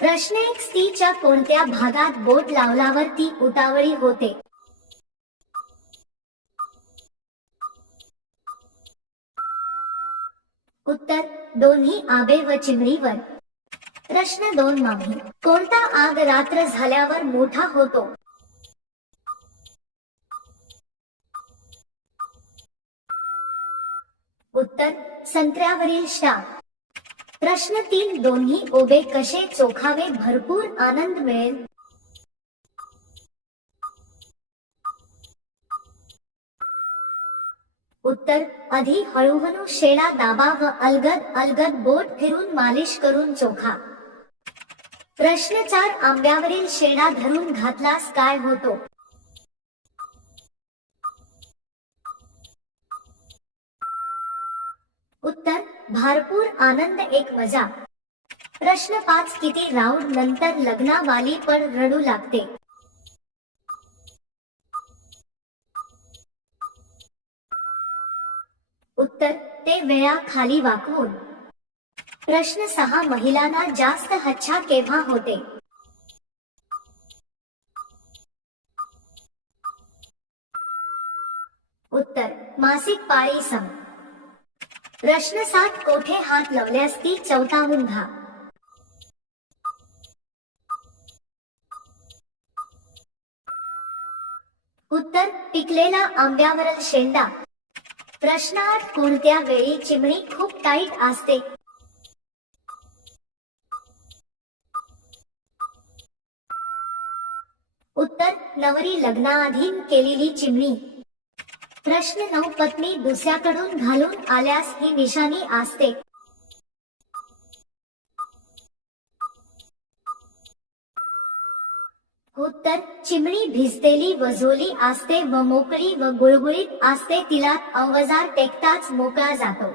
प्रश्न 1. स्त्रीच्या कोणत्या भागात बोट लावल्यावर ती उतावळी होते? उत्तर दोन्ही आबे व चिमणीवर. प्रश्न 2. माही कोणता आग रात्र झाल्यावर मोठा होतो? उत्तर संत्र्यावरील शाप. प्रश्न 3. दोन्ही ओबे कसे चोखावे भरपूर आनंद मिळेल? उत्तर आधी हळूहळू शेळा दाबा व अलगद अलगद बोट फिरून मालिश करून चोखा. प्रश्न 4. आंब्यावरील शेणा धरून घातल्यास काय होतो? उत्तर भरपूर आनंद एक मजा. प्रश्न 5. किती राऊंड नंतर लग्नावाली पण रडू लागते? उत्तर ते वेळा खाली वाकवून. प्रश्न 6. महिलांना जास्त हच्छा केव्हा होते? उत्तर मासिक पाळी सम. प्रश्न 7. कोठे हात लावल्यास ती चवताळून घा? उत्तर पिकलेला आंब्यावरील शेंडा. प्रश्न 8. कोणत्या वेळी चिमणी खूप टाईट असते? उत्तर नवरी लग्नाआधीन केलेली चिमणी. प्रश्न 9. पत्नी दुसऱ्याकडून घालून आल्यास ही निशाणी असते? उत्तर चिमणी भिजलेली व झोली असते व मोकळी व गुळगुळीत असते, तिला आवाजात टेकताच मोकळा जातो.